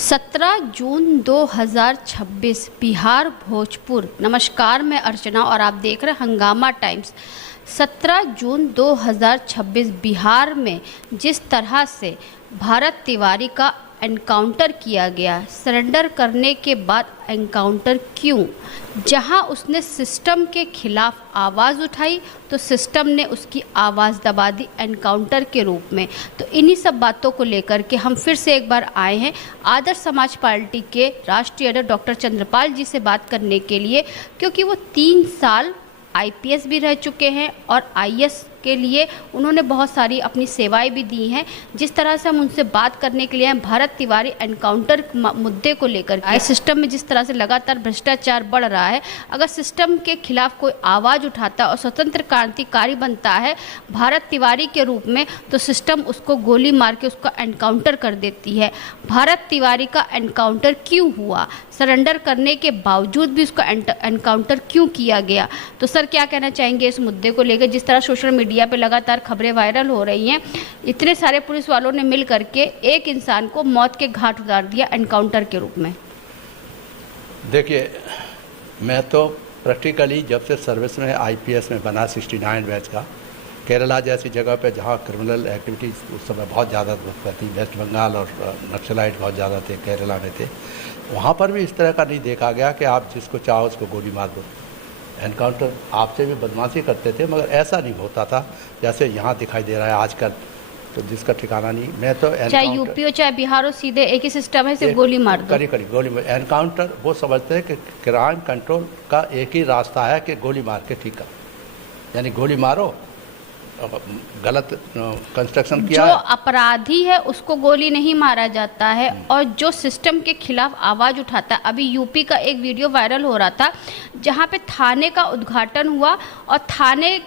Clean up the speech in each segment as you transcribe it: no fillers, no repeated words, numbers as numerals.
17 जून 2026 बिहार भोजपुर। नमस्कार, मैं अर्चना और आप देख रहे हैं हंगामा टाइम्स। 17 जून 2026 बिहार में जिस तरह से भारत तिवारी का एनकाउंटर किया गया, सरेंडर करने के बाद एनकाउंटर क्यों? जहां उसने सिस्टम के खिलाफ आवाज़ उठाई तो सिस्टम ने उसकी आवाज़ दबा दी एनकाउंटर के रूप में। तो इन्हीं सब बातों को लेकर के हम फिर से एक बार आए हैं आदर्श समाज पार्टी के राष्ट्रीय अध्यक्ष डॉक्टर चंद्रपाल जी से बात करने के लिए, क्योंकि वो 3 साल आईपीएस भी रह चुके हैं और आईएएस के लिए उन्होंने बहुत सारी अपनी सेवाएं भी दी हैं। जिस तरह से हम उनसे बात करने के लिए हैं भारत तिवारी एनकाउंटर मुद्दे को लेकर के, सिस्टम में जिस तरह से लगातार भ्रष्टाचार बढ़ रहा है, अगर सिस्टम के खिलाफ कोई आवाज़ उठाता और स्वतंत्र क्रांतिकारी बनता है भारत तिवारी के रूप में, तो सिस्टम उसको गोली मार के उसका एनकाउंटर कर देती है। भारत तिवारी का एनकाउंटर क्यों हुआ? सरेंडर करने के बावजूद भी उसका एनकाउंटर क्यों किया गया? तो सर, क्या कहना चाहेंगे इस मुद्दे को लेकर? जिस तरह सोशल मीडिया पे लगातार खबरें वायरल हो रही हैं, इतने सारे पुलिस वालों ने मिल करके एक इंसान को मौत के घाट उतार दिया एनकाउंटर के रूप में। देखिए, मैं तो प्रैक्टिकली जब से सर्विस में आईपीएस में बना 69 बैच का, केरला जैसी जगह पे जहाँ क्रिमिनल एक्टिविटीज़ उस समय बहुत ज़्यादा थी, वेस्ट बंगाल और नक्सलाइट बहुत ज़्यादा थे, केरला में थे, वहाँ पर भी इस तरह का नहीं देखा गया कि आप जिसको चाहो उसको गोली मार दो। एनकाउंटर आपसे भी बदमाशी करते थे, मगर ऐसा नहीं होता था जैसे यहाँ दिखाई दे रहा है आजकल, तो जिसका ठिकाना नहीं। मैं तो चाहे यूपी हो चाहे बिहार हो, सीधे एक ही सिस्टम है, सिर्फ गोली मार दो। करी गोली मार। एनकाउंटर वो समझते हैं कि क्राइम कंट्रोल का एक ही रास्ता है कि गोली मार के ठीक कर, यानी गोली मारो, गलत कंस्ट्रक्शन किया, जो अपराधी है उसको गोली नहीं मारा जाता है, और जो सिस्टम के खिलाफ आवाज उठाता है। अभी यूपी का एक वीडियो वायरल हो रहा था जहां पे थाने का उद्घाटन हुआ और थाने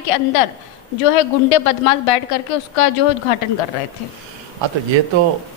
के अंदर जो है गुंडे बदमाश बैठ करके उसका जो उद्घाटन कर रहे थे। हाँ, तो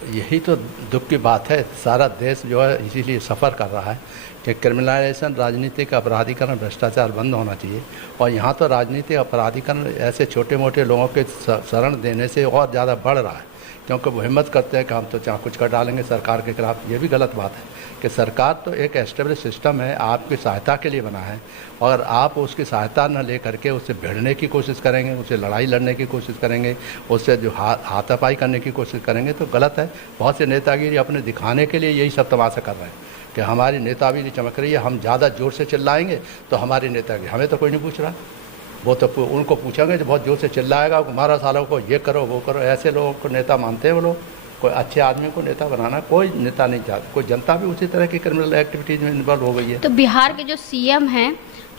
यही तो दुख की बात है। सारा देश जो है इसीलिए सफ़र कर रहा है कि क्रिमिनलाइजेशन, राजनीतिक अपराधीकरण, भ्रष्टाचार बंद होना चाहिए। और यहाँ तो राजनीतिक अपराधीकरण ऐसे छोटे मोटे लोगों के शरण देने से और ज़्यादा बढ़ रहा है, क्योंकि वो हिम्मत करते हैं कि हम तो चाहे कुछ कर डालेंगे सरकार के खिलाफ। ये भी गलत बात है कि सरकार तो एक एस्टेब्लिश सिस्टम है, आपकी सहायता के लिए बना है, और आप उसकी सहायता न ले करके उससे भिड़ने की कोशिश करेंगे, उससे लड़ाई लड़ने की कोशिश करेंगे, उससे जो हाथापाई करने की कोशिश करेंगे, तो गलत है। बहुत से नेतागिरी अपने दिखाने के लिए यही सब तमाशा कर रहे हैं कि हमारी नेतागिरी चमक रही है, हम ज़्यादा ज़ोर से चिल्लाएंगे तो हमारी नेतागिरी। हमें तो कोई नहीं पूछ रहा, वो तो उनको पूछेंगे जो बहुत ज़ोर से चिल्लाएगा, हमारा सालों को ये करो वो करो। ऐसे लोगों को नेता मानते हैं वो लोग। कोई अच्छे आदमी को नेता बनाना कोई नेता नहीं चाहता। कोई जनता भी उसी तरह की क्रिमिनल एक्टिविटीज़ में इन्वॉल्व हो गई है। तो बिहार के जो सीएम हैं,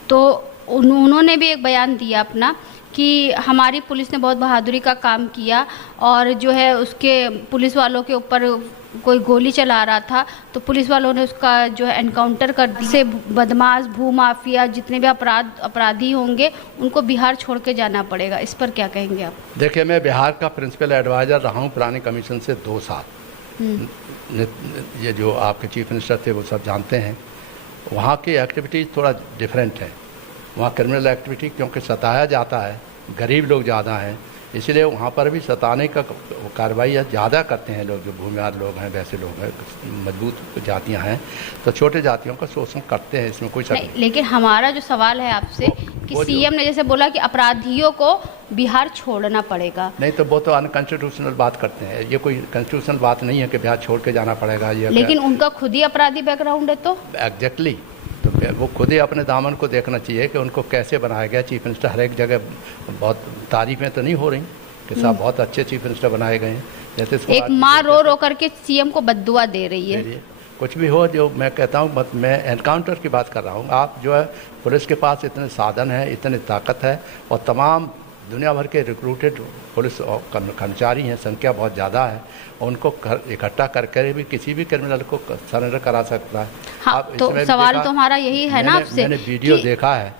तो उन्होंने भी एक बयान दिया अपना कि हमारी पुलिस ने बहुत बहादुरी का काम किया, और जो है उसके पुलिस वालों के ऊपर कोई गोली चला रहा था तो पुलिस वालों ने उसका जो है एनकाउंटर कर दिया। से बदमाश, भूमाफिया, जितने भी अपराधी होंगे उनको बिहार छोड़ के जाना पड़ेगा। इस पर क्या कहेंगे आप? देखिए, मैं बिहार का प्रिंसिपल एडवाइज़र रहा हूँ प्लानिंग कमीशन से 2 साल। ये जो आपके चीफ मिनिस्टर थे वो सब जानते हैं। वहाँ की एक्टिविटीज़ थोड़ा डिफरेंट है। वहाँ क्रिमिनल एक्टिविटी क्योंकि सताया जाता है, गरीब लोग ज़्यादा हैं, इसलिए वहाँ पर भी सताने का कार्रवाई ज़्यादा करते हैं लोग। जो भूमिहार लोग हैं, वैसे लोग हैं, मजबूत जातियाँ हैं, तो छोटे जातियों का शोषण करते हैं, इसमें कोई शक नहीं। लेकिन हमारा जो सवाल है आपसे कि सीएम ने जैसे बोला कि अपराधियों को बिहार छोड़ना पड़ेगा, नहीं तो वो तो अनकॉन्स्टिट्यूशनल बात करते हैं। ये कोई कॉन्स्टिट्यूशनल बात नहीं है कि बिहार छोड़ के जाना पड़ेगा। ये लेकिन उनका खुद ही अपराधी बैकग्राउंड है, तो एग्जैक्टली तो वो खुद ही अपने दामन को देखना चाहिए कि उनको कैसे बनाया गया। चीफ मिनिस्टर हर एक जगह बहुत तारीफें तो नहीं हो रही कि साहब बहुत अच्छे चीफ मिनिस्टर बनाए गए हैं। जैसे एक माँ रो करके सीएम को बद्दुआ दे रही है। कुछ भी हो, जो मैं कहता हूँ, मैं एनकाउंटर की बात कर रहा हूँ। आप जो है पुलिस के पास इतने साधन हैं, इतनी ताकत है, और तमाम दुनिया भर के रिक्रूटेड पुलिस कर्मचारी हैं, संख्या बहुत ज़्यादा है, उनको इकट्ठा करके भी किसी भी क्रिमिनल को सरेंडर करा सकता है। हाँ, तो सवाल तो हमारा यही है ना आपसे। मैंने वीडियो देखा है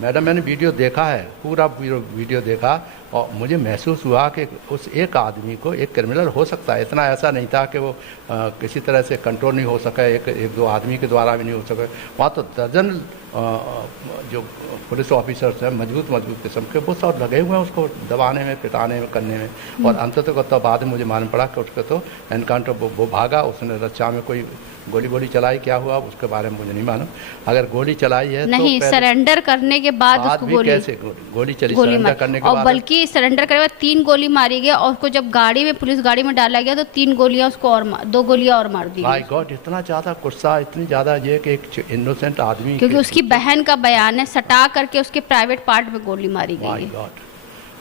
मैडम, मैंने वीडियो देखा है, पूरा वीडियो देखा, और मुझे महसूस हुआ कि उस एक आदमी को, एक क्रिमिनल हो सकता है, इतना ऐसा नहीं था कि वो किसी तरह से कंट्रोल नहीं हो सका, एक दो आदमी के द्वारा भी नहीं हो सका। वहाँ तो दर्जन जो पुलिस ऑफिसर्स हैं मजबूत किस्म के, वो सब लगे हुए हैं उसको दबाने में, पिटाने में, करने में। और अंततः तो बाद में मुझे मालूम पड़ा कि उसको तो एनकाउंटर, वो भागा, उसने रक्षा में कोई गोली चलाई, क्या हुआ उसके बारे में मुझे नहीं मालूम। अगर गोली चलाई है नहीं, तो सरेंडर करने के बाद उसको कैसे गोली चली, सरेंडर करने के और बाद, बल्कि सरेंडर करने के बाद 3 गोली मारी गई और उसको जब गाड़ी में, पुलिस गाड़ी में डाला गया तो 3 गोलियां उसको और 2 गोलियां और मार दी माय गॉड, इतना ज़्यादा गुस्सा, इतनी ज़्यादा ये कि एक इनोसेंट आदमी, क्योंकि उसकी बहन का बयान है, सटा करके उसके प्राइवेट पार्ट में गोली मारी गई माय है। गॉड,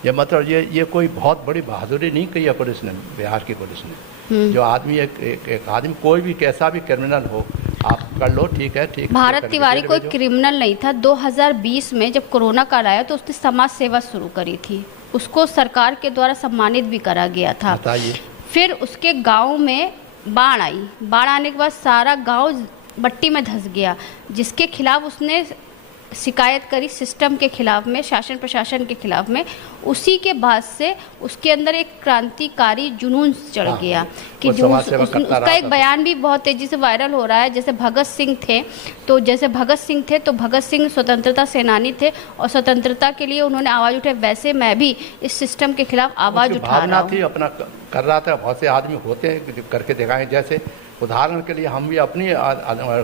ये मतलब ये कोई बहुत बड़ी बहादुरी नहीं की है पुलिस ने, बिहार की पुलिस ने। जो आदमी एक आदमी, कोई भी कैसा भी क्रिमिनल हो, आप कर लो, ठीक है, ठीक। भारत तिवारी कोई क्रिमिनल नहीं था। 2020 में जब कोरोना काल आया तो उसने समाज सेवा शुरू करी थी, उसको सरकार के द्वारा सम्मानित भी करा गया था। बताइए। फिर उसके गांव में बाढ़ आई, बाढ़ आने के बाद सारा गांव मट्टी में धंस गया, जिसके खिलाफ उसने शिकायत करी, सिस्टम के खिलाफ में, शासन प्रशासन के खिलाफ में। उसी के बाद से उसके अंदर एक क्रांतिकारी जुनून चढ़ गया कि जो उसका एक बयान भी बहुत तेजी से वायरल हो रहा है। जैसे भगत सिंह थे तो भगत सिंह स्वतंत्रता सेनानी थे और स्वतंत्रता के लिए उन्होंने आवाज़ उठाई, वैसे मैं भी इस सिस्टम के खिलाफ आवाज़ उठा रहा हूँ। अपना कर रहा था। बहुत से आदमी होते हैं करके दिखाएं, जैसे उदाहरण के लिए हम भी अपनी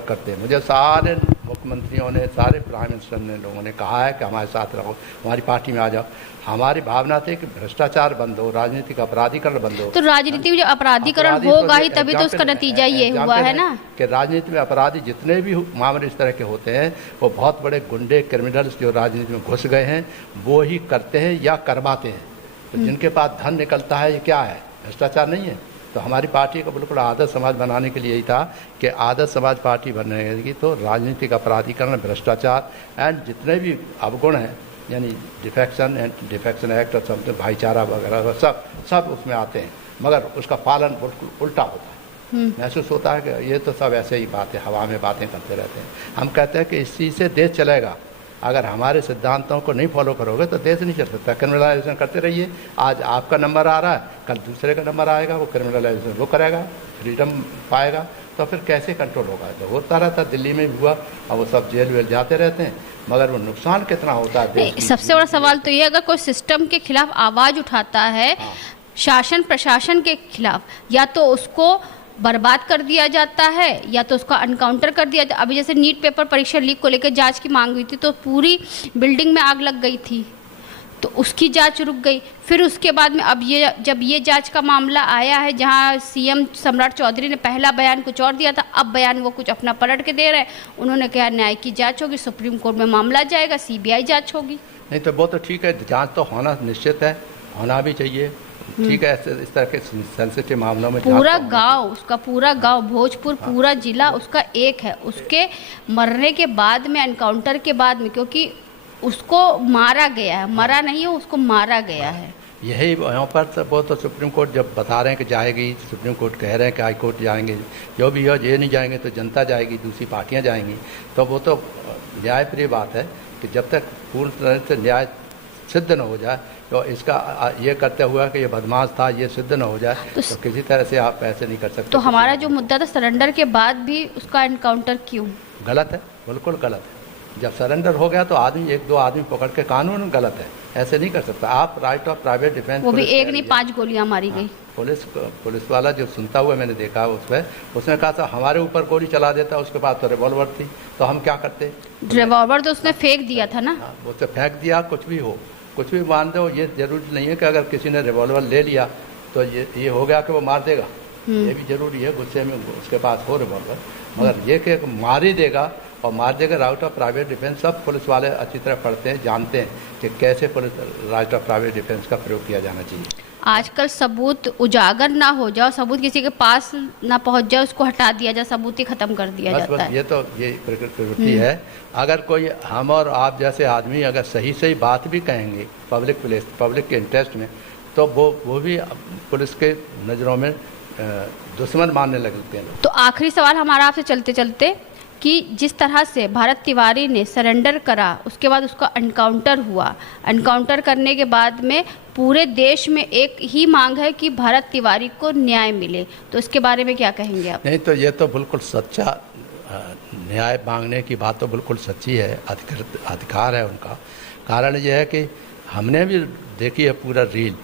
करते हैं। मुझे सारे मुख्यमंत्रियों ने, सारे प्राइम मिनिस्टर ने, लोगों ने कहा है कि हमारे साथ रहो, हमारी पार्टी में आ जाओ। हमारी भावना थी कि भ्रष्टाचार बंद हो, राजनीतिक अपराधीकरण बंद हो। तो राजनीति में जो अपराधीकरण होगा ही तभी तो उसका नतीजा ये हुआ है ना कि राजनीति में अपराधी जितने भी मामले इस तरह के होते हैं, वो बहुत बड़े गुंडे, क्रिमिनल्स जो राजनीति में घुस गए हैं वो ही करते हैं या करवाते हैं। तो जिनके पास धन निकलता है, ये क्या है, भ्रष्टाचार नहीं है। तो हमारी पार्टी को बिल्कुल आदर्श समाज बनाने के लिए ही था कि आदर्श समाज पार्टी बनने की तो राजनीतिक अपराधीकरण, भ्रष्टाचार एंड जितने भी अवगुण हैं, यानी डिफेक्शन एक्ट और सब, भाईचारा वगैरह सब उसमें आते हैं, मगर उसका पालन बिल्कुल उल्टा होता है। महसूस होता है कि ये तो सब ऐसे ही बातें, हवा में बातें करते रहते हैं। हम कहते हैं कि इस चीज़ से देश चलेगा। अगर हमारे सिद्धांतों को नहीं फॉलो करोगे तो देश नहीं चल सकता। क्रिमिनलाइजेशन करते रहिए, आज आपका नंबर आ रहा है, कल दूसरे का नंबर आएगा, वो क्रिमिनलाइजेशन वो करेगा, फ्रीडम पाएगा, तो फिर कैसे कंट्रोल होगा। तो होता रहता, दिल्ली में भी हुआ, और वो सब जेल वेल जाते रहते हैं, मगर वो नुकसान कितना होता है देश। सबसे बड़ा सवाल तो ये, अगर कोई सिस्टम के खिलाफ आवाज़ उठाता है, शासन प्रशासन के खिलाफ, या तो उसको बर्बाद कर दिया जाता है या तो उसका अनकाउंटर कर दिया जाता। अभी जैसे नीट पेपर परीक्षा लीक को लेकर जांच की मांग हुई थी तो पूरी बिल्डिंग में आग लग गई थी, तो उसकी जांच रुक गई। फिर उसके बाद में अब जब ये जांच का मामला आया है, जहां सीएम सम्राट चौधरी ने पहला बयान कुछ और दिया था, अब बयान वो कुछ अपना पलट के दे रहे हैं। उन्होंने कहा न्याय की जाँच होगी, सुप्रीम कोर्ट में मामला जाएगा, CBI जाँच होगी। नहीं तो वो तो ठीक है, जाँच तो होना निश्चित है, होना भी चाहिए, ठीक है। इस तरह के सेंसिटिव मामलों में पूरा गांव, उसका पूरा गांव भोजपुर, पूरा जिला उसका एक है। उसके मरने के बाद में, एनकाउंटर के बाद में, क्योंकि उसको मारा गया है, मरा नहीं है, उसको मारा गया है। यही यहाँ पर वो तो सुप्रीम कोर्ट जब बता रहे हैं कि जाएगी, सुप्रीम कोर्ट कह रहे हैं कि हाई कोर्ट जाएंगे, जो भी हो, ये नहीं जाएंगे तो जनता जाएगी, दूसरी पार्टियाँ जाएंगी, तो वो तो न्यायप्रिय बात है कि जब तक पूर्ण तरह से न्याय सिद्ध न हो जाए, तो इसका ये करते हुआ कि ये बदमाश था, ये सिद्ध न हो जाए, तो किसी तरह से आप ऐसे नहीं कर सकते। तो हमारा जो मुद्दा था, सरेंडर के बाद भी उसका एनकाउंटर क्यों? गलत है, बिल्कुल गलत है। जब सरेंडर हो गया तो आदमी, एक दो आदमी पकड़ के, कानून गलत है, ऐसे नहीं कर सकता आप। राइट ऑफ प्राइवेट डिफेंस, वो भी एक नहीं 5 गोलियां मारी गई। पुलिस वाला जो सुनता हुआ मैंने देखा उसने कहा था हमारे ऊपर गोली चला देता, उसके पास तो रिवॉल्वर थी, तो हम क्या करते। रिवॉल्वर तो उसने फेंक दिया था ना, उसने फेंक दिया, कुछ भी हो, कुछ भी मान दो। ये जरूरी नहीं है कि अगर किसी ने रिवॉल्वर ले लिया तो ये हो गया कि वो मार देगा, ये भी जरूरी है गुस्से में उसके पास हो रिवॉल्वर, मगर ये कि मार ही देगा और मार देगा। राइट ऑफ प्राइवेट डिफेंस सब पुलिस वाले अच्छी तरह पढ़ते हैं, जानते हैं कि कैसे police right of private defence का प्रयोग किया जाना चाहिए। आजकल सबूत उजागर ना हो जाओ, सबूत किसी के पास ना पहुंच जाए, उसको हटा दिया जाए, सबूत ही खत्म कर दिया जाता है। ये तो ये प्रवृत्ति है। अगर कोई हम और आप जैसे आदमी अगर सही बात भी कहेंगे पब्लिक के इंटरेस्ट में, तो वो भी पुलिस के नज़रों में दुश्मन मानने लगते हैं। तो आखिरी सवाल हमारा आपसे चलते चलते कि जिस तरह से भारत तिवारी ने सरेंडर करा, उसके बाद उसका एनकाउंटर हुआ, एनकाउंटर करने के बाद में पूरे देश में एक ही मांग है कि भरत तिवारी को न्याय मिले, तो इसके बारे में क्या कहेंगे आप? नहीं तो ये तो बिल्कुल सच्चा न्याय मांगने की बात तो बिल्कुल सच्ची है, अधिकार है उनका। कारण यह है कि हमने भी देखी है पूरा रील,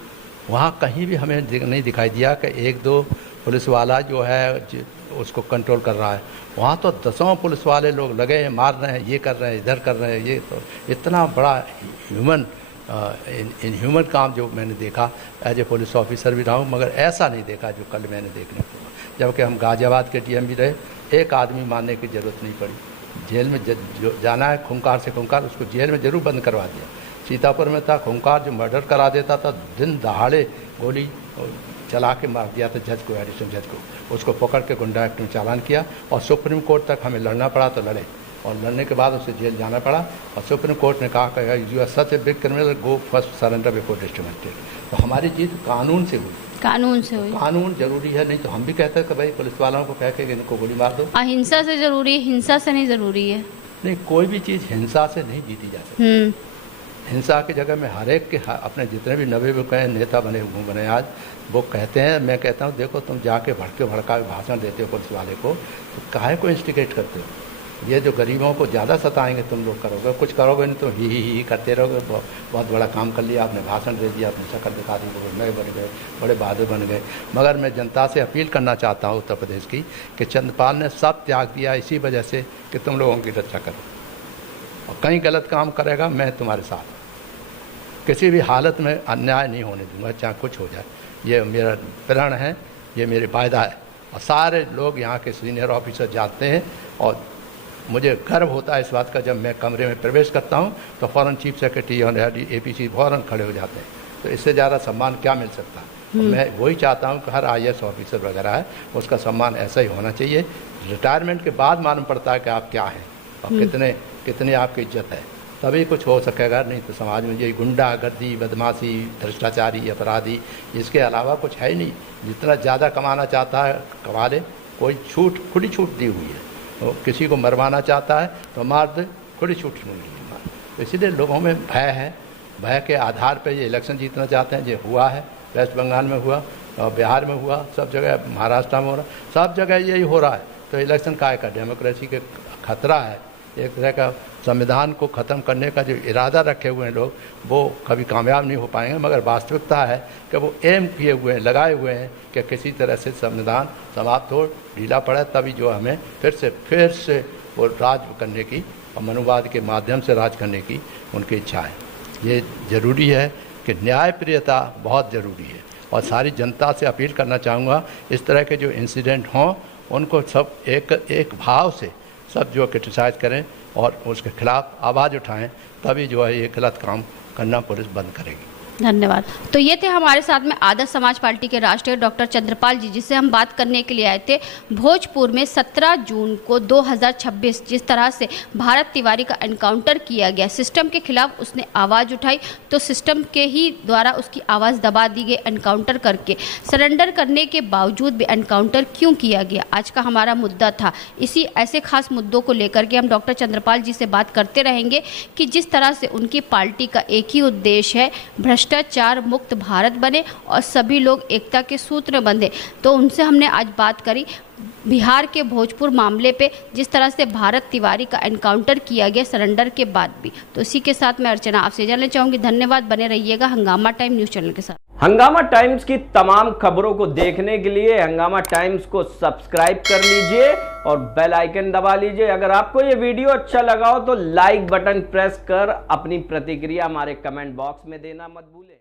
वहाँ कहीं भी हमें नहीं दिखाई दिया कि एक दो पुलिस वाला जो है उसको कंट्रोल कर रहा है। वहाँ तो दसों पुलिस वाले लोग लगे हैं, मार रहे हैं, ये कर रहे हैं, इधर कर रहे हैं। ये तो इतना बड़ा इनह्यूमन काम जो मैंने देखा, एज ए पुलिस ऑफिसर भी रहा हूँ, मगर ऐसा नहीं देखा जो कल मैंने देखने को। जबकि हम गाजियाबाद के डीएम भी रहे, एक आदमी मारने की ज़रूरत नहीं पड़ी। जेल में जो जाना है खूंखार से खूंखार, उसको जेल में ज़रूर बंद करवा दिया। सीतापुर में था खूंखार जो मर्डर करा देता था, दिन दहाड़े गोली चला के मार दिया था जज को, एडिशनल जज को। उसको पकड़ के गुंडा एक्ट में चालान किया और सुप्रीम कोर्ट तक हमें लड़ना पड़ा, तो लड़े और लड़ने के बाद उसे जेल जाना पड़ा। और सुप्रीम कोर्ट ने कहा कि you are such a big criminal, go first surrender before district magistrate. तो हमारी जीत कानून से हुई, कानून से हुई। कानून जरूरी है, नहीं तो हम भी कहते हैं कि भाई पुलिस वालों को कह के इनको गोली मार दो। अहिंसा से जरूरी है, हिंसा से नहीं जरूरी है। नहीं, कोई भी चीज़ हिंसा से नहीं जीती जा सकती। हिंसा की जगह में हर एक के अपने जितने भी नवे कहे नेता बने आज, वो कहते हैं, मैं कहता हूँ देखो तुम जाके भड़का भाषण देते हो पुलिस वाले को, तो काहे को इंस्टिगेट करते हो? ये जो गरीबों को ज़्यादा सताएंगे तुम लोग करोगे, कुछ करोगे नहीं तो ही करते रहोगे। बहुत बड़ा काम कर लिया आपने, भाषण दे दिया, अपनी शक्ल दिखा दी, लोग नए बन गए, बड़े बहादुर बन गए। मगर मैं जनता से अपील करना चाहता हूँ उत्तर प्रदेश की कि चंद्रपाल ने सब त्याग दिया इसी वजह से कि तुम लोगों की रक्षा करो, और कहीं गलत काम करेगा मैं तुम्हारे साथ, किसी भी हालत में अन्याय नहीं होने दूंगा, चाहे कुछ हो जाए। ये मेरा प्रण है, ये मेरे वायदा है। और सारे लोग यहाँ के सीनियर ऑफिसर जानते हैं, और मुझे गर्व होता है इस बात का, जब मैं कमरे में प्रवेश करता हूँ तो फ़ौरन चीफ सेक्रेटरी और एपीसी फ़ौरन खड़े हो जाते हैं। तो इससे ज़्यादा सम्मान क्या मिल सकता है? मैं वही चाहता हूँ कि हर IAS ऑफिसर वगैरह है उसका सम्मान ऐसा ही होना चाहिए। रिटायरमेंट के बाद मालूम पड़ता है कि आप क्या हैं और कितने आपकी इज्जत है, तभी कुछ हो सकेगा। नहीं तो समाज में ये गुंडागर्दी, बदमाशी, भ्रष्टाचारी, अपराधी, इसके अलावा कुछ है ही नहीं। जितना ज़्यादा कमाना चाहता है कमा ले, कोई खुली छूट दी हुई है। तो किसी को मरवाना चाहता है तो मार दे, खुली छूट मिली है। तो इसीलिए लोगों में भय है, भय के आधार पर ये इलेक्शन जीतना चाहते हैं। ये हुआ है, वेस्ट बंगाल में हुआ और बिहार में हुआ, सब जगह, महाराष्ट्र में हो रहा, सब जगह यही हो रहा है। तो इलेक्शन काय का डेमोक्रेसी के खतरा है। एक तरह का संविधान को ख़त्म करने का जो इरादा रखे हुए हैं लोग, वो कभी कामयाब नहीं हो पाएंगे। मगर वास्तविकता है कि वो एम किए हुए हैं, लगाए हुए हैं कि किसी तरह से संविधान समाप्त हो, ढीला पड़े, तभी जो हमें फिर से वो राज करने की और मनुवाद के माध्यम से राज करने की उनकी इच्छा है। ये ज़रूरी है कि न्यायप्रियता बहुत ज़रूरी है। और सारी जनता से अपील करना चाहूँगा, इस तरह के जो इंसिडेंट हों उनको सब एक भाव से सब जो क्रिटिसाइज करें और उसके खिलाफ आवाज़ उठाएं, तभी जो है ये गलत काम करना पुलिस बंद करेगी। धन्यवाद। तो ये थे हमारे साथ में आदर्श समाज पार्टी के राष्ट्रीय डॉक्टर चंद्रपाल जी, जिससे हम बात करने के लिए आए थे। भोजपुर में 17 जून को 2026 जिस तरह से भारत तिवारी का एनकाउंटर किया गया, सिस्टम के खिलाफ उसने आवाज़ उठाई, तो सिस्टम के ही द्वारा उसकी आवाज़ दबा दी गई एनकाउंटर करके। सरेंडर करने के बावजूद भी एनकाउंटर क्यों किया गया, आज का हमारा मुद्दा था। इसी ऐसे खास मुद्दों को लेकर के हम डॉक्टर चंद्रपाल जी से बात करते रहेंगे कि जिस तरह से उनकी पार्टी का एक ही उद्देश्य है, भ्रष्टाचार मुक्त भारत बने और सभी लोग एकता के सूत्र बंधे। तो उनसे हमने आज बात करी बिहार के भोजपुर मामले पे, जिस तरह से भारत तिवारी का एनकाउंटर किया गया सरेंडर के बाद भी। तो इसी के साथ मैं अर्चना आपसे जानना चाहूँगी। धन्यवाद, बने रहिएगा हंगामा टाइम न्यूज़ चैनल के साथ। हंगामा टाइम्स की तमाम खबरों को देखने के लिए हंगामा टाइम्स को सब्सक्राइब कर लीजिए और बेल आइकन दबा लीजिए। अगर आपको ये वीडियो अच्छा लगा हो तो लाइक बटन प्रेस कर अपनी प्रतिक्रिया हमारे कमेंट बॉक्स में देना मत भूलें।